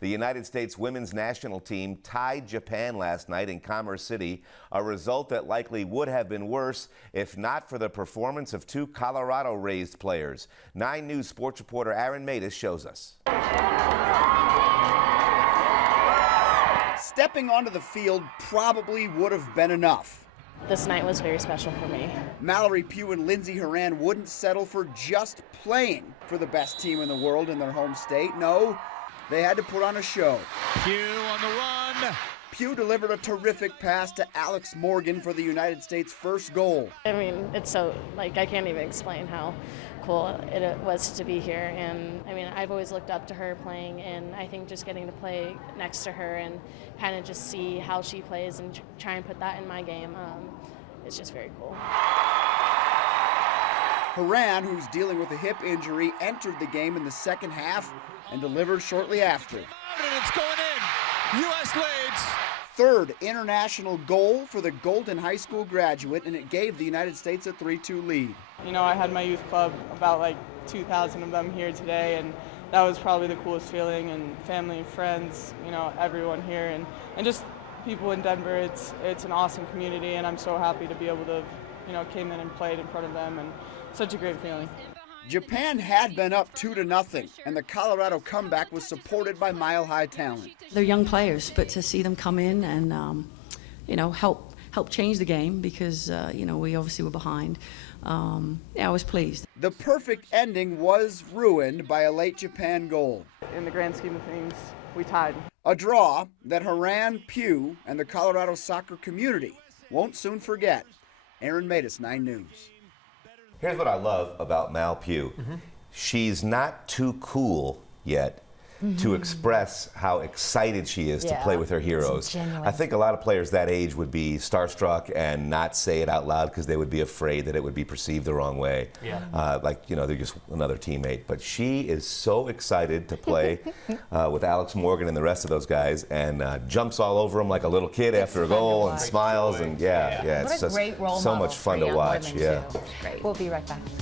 The United States women's national team tied Japan last night in Commerce City, a result that likely would have been worse if not for the performance of two Colorado-raised players. 9 News sports reporter Aaron Matus shows us. Stepping onto the field probably would have been enough. This night was very special for me. Mallory Pugh and Lindsey Horan wouldn't settle for just playing for the best team in the world in their home state. No, they had to put on a show. Pugh on the run. Pugh delivered a terrific pass to Alex Morgan for the United States' first goal. I mean, it's so, I can't even explain how cool it was to be here. And I mean, I've always looked up to her playing, and I think just getting to play next to her and kind of just see how she plays and try and put that in my game, it's just very cool. Horan, who's dealing with a hip injury, entered the game in the second half and delivered shortly after. And it's going in. U.S. leads. Third international goal for the Golden High School graduate, and it gave the United States a 3-2 lead. You know, I had my youth club, about 2,000 of them here today, and that was probably the coolest feeling, and family and friends, you know, everyone here, and just people in Denver. It's an awesome community, and I'm so happy to be able to, you know, came in and played in front of them, and such a great feeling. Japan had been up 2-0, and the Colorado comeback was supported by mile-high talent. They're young players, but to see them come in and, you know, help change the game because, you know, we obviously were behind. Yeah, I was pleased. The perfect ending was ruined by a late Japan goal. In the grand scheme of things, we tied. A draw that Horan, Pugh, and the Colorado soccer community won't soon forget. Aaron Matus, 9 News. Here's what I love about Mal Pugh. She's not too cool yet to express how excited she is to play with her heroes. I think a lot of players that age would be starstruck and not say it out loud because they would be afraid that it would be perceived the wrong way. Like, you know, they're just another teammate. But she is so excited to play with Alex Morgan and the rest of those guys, and jumps all over them like a little kid after a goal and smiles, and it's just so much fun to watch. Great. We'll be right back.